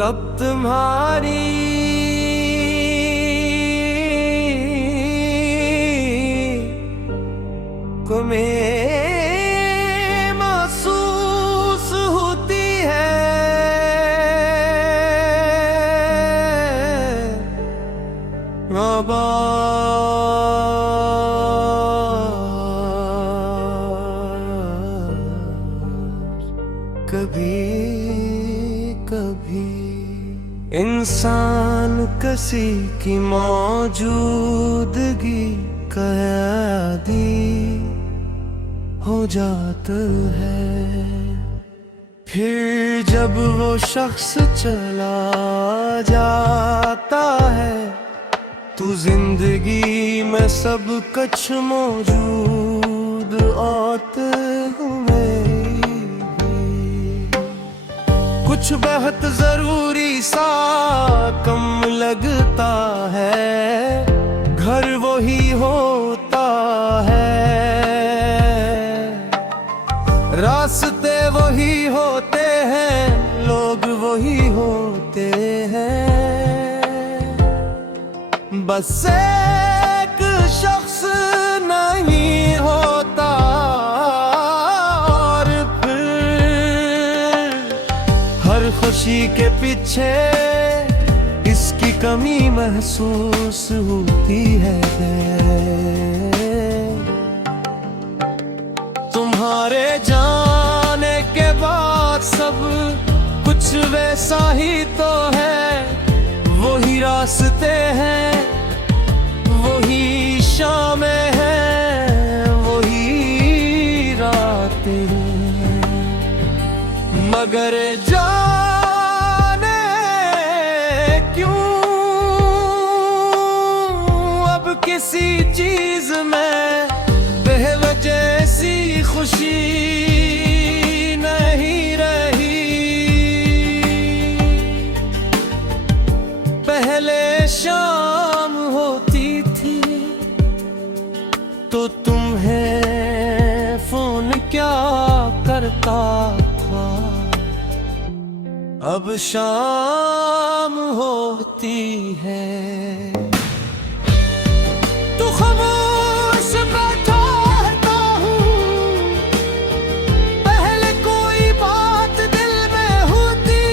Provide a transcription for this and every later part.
तब तुम्हारी को में महसूस होती है। कभी कभी इंसान किसी की मौजूदगी कयादी हो जाता है। फिर जब वो शख्स चला जाता है तो जिंदगी में सब कुछ मौजूद आते हुए कुछ बहुत जरूरी सा कम लगता है। घर वही होता है, रास्ते वही होते हैं, लोग वही होते हैं। बस एक शख्स नहीं होता और फिर हर खुशी के पीछे इसकी कमी महसूस होती है। तुम्हारे जाने के बाद सब कुछ वैसा ही तो है। वही रास्ते हैं, वही शामें हैं, वही रातें हैं। मगर जाने क्यों अब किसी चीज में बेवजह सी खुशी नहीं रही। पहले शाम होती थी तो तुम्हें फोन क्या करता था। अब शाम होती है तो खामोश बैठा रहता हूँ। पहले कोई बात दिल में होती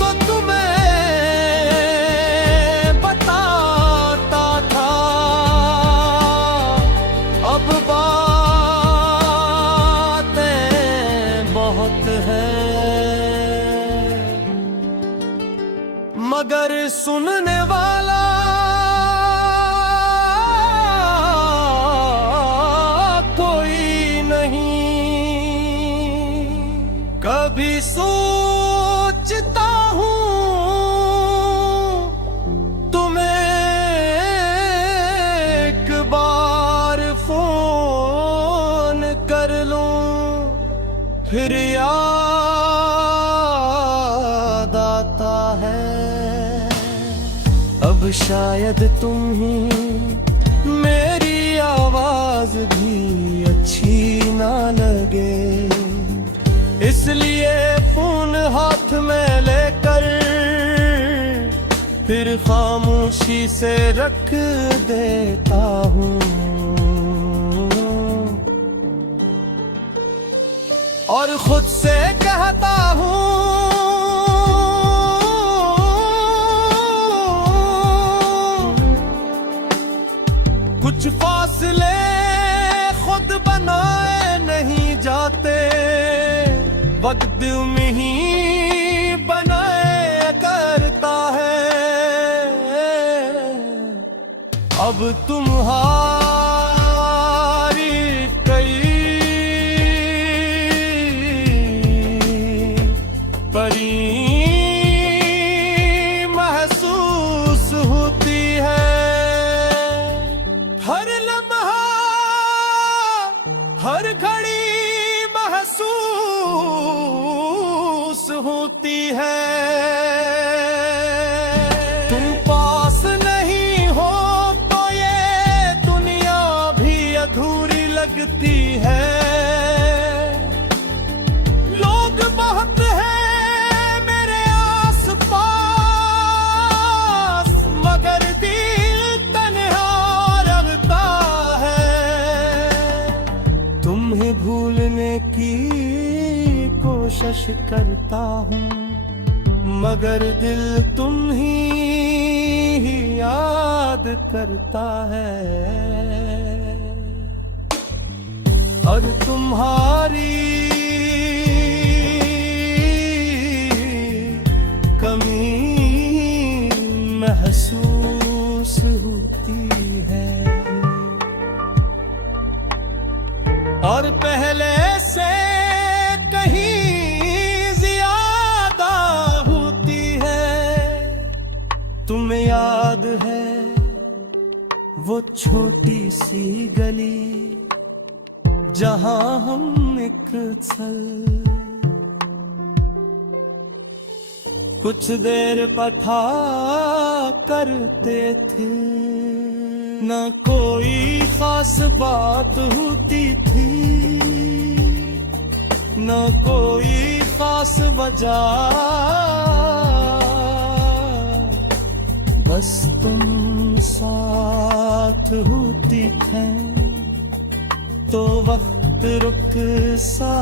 तो तुम्हें बताता था। अब बातें बहुत हैं मगर सुनने वाला कोई नहीं। कभी सोचता हूँ तुम्हें एक बार फोन कर लूं, फिर याद आता है अब शायद तुम ही मेरी आवाज भी अच्छी ना लगे। इसलिए फोन हाथ में लेकर फिर खामोशी से रख देता हूँ और खुद से कहता हूँ कुछ फासले खुद बनाए नहीं जाते, वक्त में ही बनाए करता है। अब तुम्हारी कई परी महसूस होती है। हर लम्हा हर घड़ी महसूस होती है। तुम पास नहीं हो तो ये दुनिया भी अधूरी लगती है। लोग बहुत हैं की कोशिश करता हूँ, मगर दिल तुम ही याद करता है। और तुम्हारी कमी महसूस होती है, और पहले से कहीं ज्यादा होती है। तुम्हें याद है वो छोटी सी गली जहां हम एक सल कुछ देर पथा करते थे, न कोई खास बात होती थी, न कोई खास वजह, बस तुम साथ होती थे तो वक्त रुक सा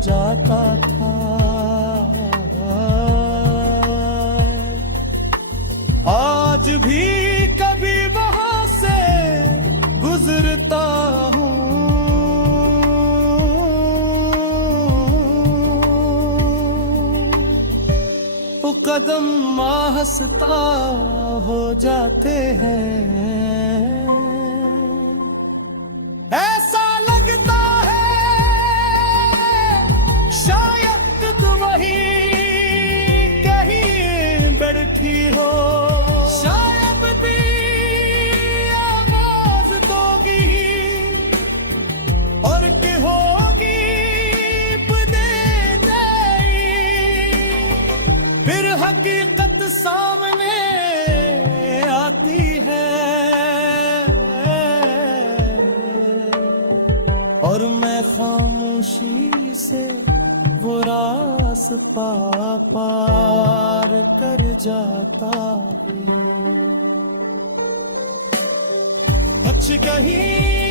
जाता था। आज भी कभी वहां से गुजरता हूँ, वो कदम आहिस्ता हो जाते हैं। ऐसा लगता है शायद तुम ही कहीं बैठी हो, शायद भी आवाज दोगी और कि होगी बदे जाई, फिर हकीकत सामने आती है और मैं खामोशी से वो रास्ता पार कर जाता हूँ। सच कहीं